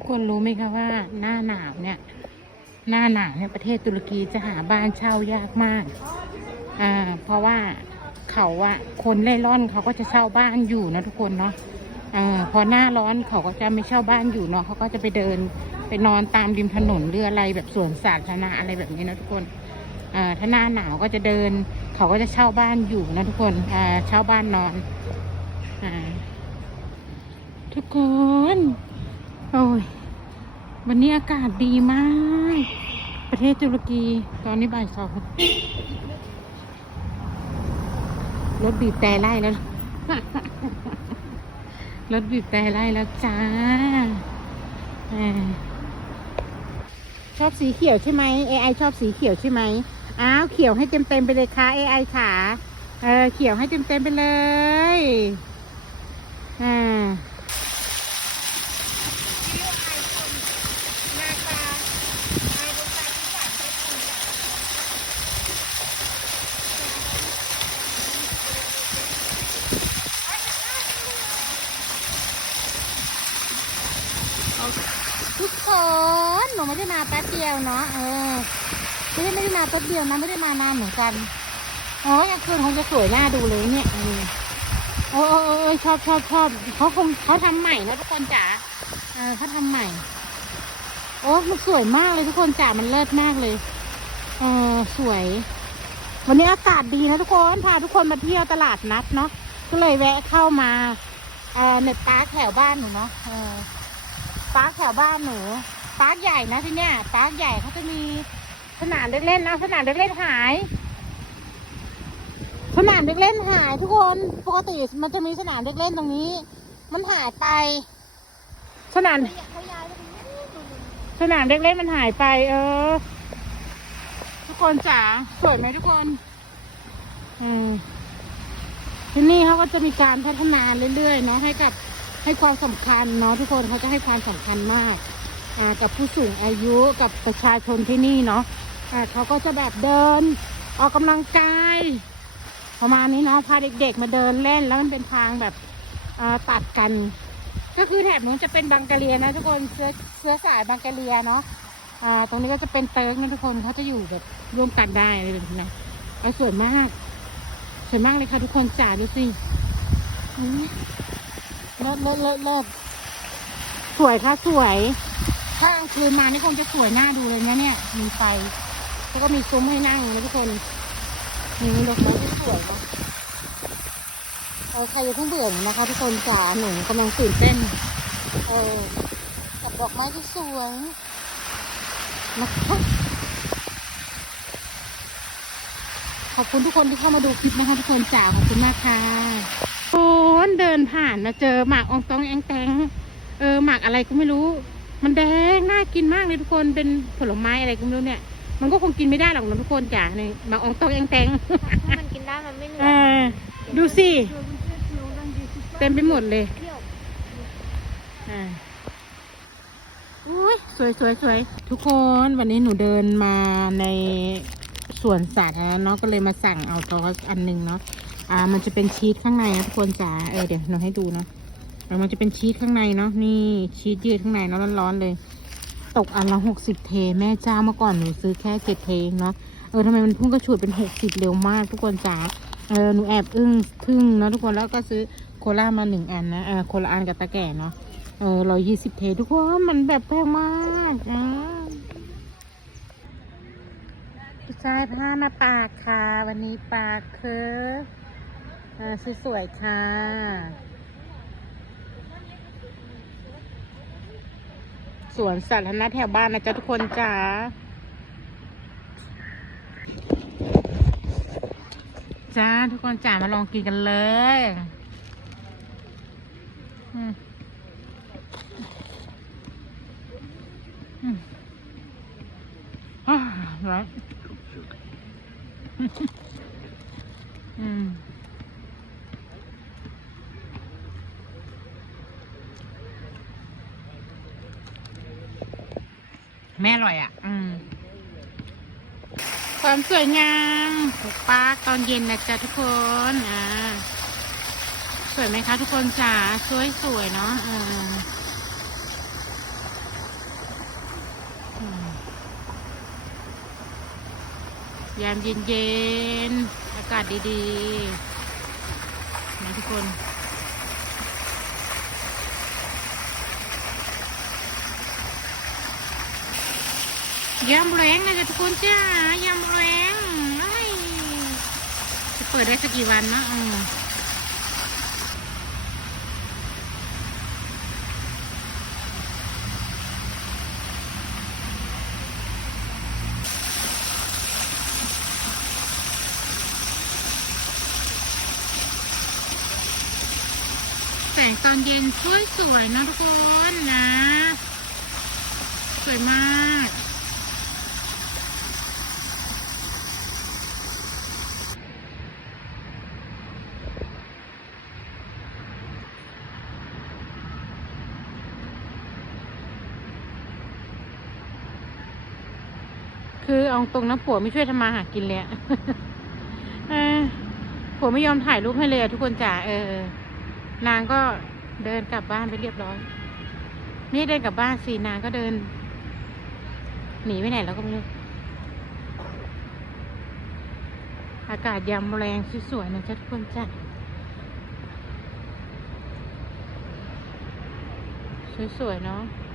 ทุกคนรู้ไหมคะว่าหน้าหนาวเนี่ย หน้าหนาวเนี่ยประเทศตุรกีจะหาบ้านเช่ายากมาก อ่า เพราะว่าเขาอะคนเล่ร่อนเขาก็จะเช่าบ้านอยู่นะทุกคนเนาะอ่าพอหน้าร้อนเขาก็จะไม่เช่าบ้านอยู่เนาะเขาก็จะไปเดินไปนอนตามริมถนนหรืออะไรแบบสวนสาธารณะอะไรแบบนี้นะทุกคนอ่าถ้าหน้าหนาวก็จะเดิน เขาก็จะเช่าบ้านอยู่นะทุกคนอ่าเช่าบ้านนอนอ่าทุกคน โอ้ย วันนี้อากาศดีมาก ประเทศตุรกี ตอนนี้บ่ายสองรถบีบแต่ไล่แล้ว รถบีบแต่ไล่แล้วจ้าอชอบสีเขียวใช่ไหม AI ชอบสีเขียวใช่ไหม อ้าว เขียวให้เต็มเต็มไปเลยค่ะ AI ขา เออ เขียวให้เต็มเต็มไปเลย อ่า ทุกคนหนูไม่ได้มาแป๊บเดียวเนาะเออไม่ได้ไม่ได้มาแป๊บเดียวนะไม่ได้มานานเหมือนกันโอ้ยกลางคืนคงจะสวยหน่าดูเลยเนี่ยเออโอ้ยโออชอบชอบชอบเขาคงเขาทำใหม่นะทุกคนจ๋าเออเขาทำใหม่ โอ้มันสวยมากเลยทุกคนจ๋ามันเลิศมากเลยเออสวย วันนี้อากาศดีนะทุกคนพาทุกคนมาเที่ยวตลาดนัดเนาะก็เลยแวะเข้ามาเออในปาร์คแถวบ้านหนูเนาะเออ ปาร์คแถวบ้านหนูปาร์คใหญ่นะที่เนี้ยปาร์คใหญ่เขาจะมีสนามเด็กเล่นนะสนามเด็กเล่นหาย สนามเด็กเล่นหายทุกคนปกติมันจะมีสนามเด็กเล่นตรงนี้ มันหายไป สนามสนามเด็กเล่นมันหายไป เออ ทุกคนจ๋าสวยไหมทุกคน อืมที่นี่เขาก็จะมีการพัฒนาเรื่อยๆเนาะให้กับ ให้ความสำคัญเนาะทุกคนเขาจะให้ความสำคัญมากกับผู้สูงอายุกับประชาชนที่นี่เนาะเขาก็จะแบบเดิน ออกกำลังกาย ประมาณนี้เนาะพาเด็ก ๆ มาเดินเล่นแล้วมันเป็นทางแบบตัดกัน ก็คือแถบนู้นจะเป็นบังกะเลียนะทุกคนเชื้อเชื้อสายบังกะเลียเนาะตรงนี้ก็จะเป็นเติร์กนะทุกคนเขาจะอยู่แบบร่วมกันได้อะไรแบบนี้นะสวยมากสวยมากเลยค่ะทุกคนจ๋าดูสิ เลิศเลิศเลิศเลิศสวยค่ะสวย ถ้ากลางคืนมานี่คงจะสวยน่าดูเลยนะเนี่ย มีไฟ แล้วก็มีซุ้มให้นั่งนะทุกคนนี่ดอกไม้ที่สวยเนาะเออใครจะเพิ่งเบื่อหนูนะคะ ทุกคนจ๋าหนูกำลังตื่นเต้น เออกับดอกไม้ที่สวยนะคะขอบคุณทุกคนที่เข้ามาดูคลิปนะคะทุกคนจ๋าขอบคุณมากค่ะคน เดินผ่านมาเจอหมากอองตองแองแตงเออหมากอะไรก็ไม่รู้ มันแดงน่ากินมากเลยทุกคนเป็นผลไม้อะไรก็ไม่รู้เนี่ย มันก็คงกินไม่ได้หรอกนะทุกคนจ๋าเนี่ยหมากอองตองแองแตงถ้ามันกินได้มันไม่เหนื่เออยอดูสิเต็มไปหมดเลยเปรี้ยวอ่าอุ้ยสวยสวยสวยทุกคนวันนี้หนูเดินมาในสวนสัตว์นะเนาะก็เลยมาสั่งเอาทอสอันหนึงเนาะ อ่า มันจะเป็นชีสข้างในนะทุกคนจ๋า เออเดี๋ยวหนูให้ดูเนาะเออมันจะเป็นชีสข้างในเนาะ นี่ชีสยืดข้างในเนาะร้อนๆเลย ตกอันละหกสิบเท แม่เจ้าเมื่อก่อนหนูซื้อแค่เจ็ดเทเองเนาะ เออทำไมมันพุ่งกระฉูดเป็นหกสิบเร็วมากทุกคนจ๋า เออหนูแอบอึ้งทึ่งเนาะทุกคน แล้วก็ซื้อโคลามาหนึ่งอันนะ เออโคลาอันกับตาแก่เนาะ เออร้อยยี่สิบเททุกคน มันแบบแพงมากอ่าใช่ผ้ามาปากค่ะ วันนี้ปากคือ อ่าสวยๆค่ะ สวนสาธารณะแถวบ้านนะจ๊ะทุกคนจ๋าจ้าทุกคนจ๋ามาลองกินกันเลยอืมอืมอ่าร้อนอืม แม่อร่อยอะ อืมความสวยงามของปาร์คตอนเย็นนะจ๊ะทุกคนอ่าสวยไหมคะทุกคนจ๋าสวยสวยๆเนาะอ่าอืมยามเย็นๆ อากาศดีๆนะทุกคน ยามแรงนะจ๊ะทุกคนจ้ายามแรงเอ้ยจะเปิดได้สักกี่วันนะอืมแสงตอนเย็นสวยๆนะทุกคนนะ สวยมาก คือเอาตรงนะผัวไม่ช่วยทำมาหากินเลยอะผัวไม่ยอมถ่ายรูปให้เลยทุกคนจ๋าเออ นางก็เดินกลับบ้านไปเรียบร้อยไม่ได้เดินกลับบ้านสินางก็เดิน หนีไปไหนแล้วก็ไม่รู้อากาศยามแรงสวยๆนะจ๊ะทุกคนจ้ะสวยๆเนาะ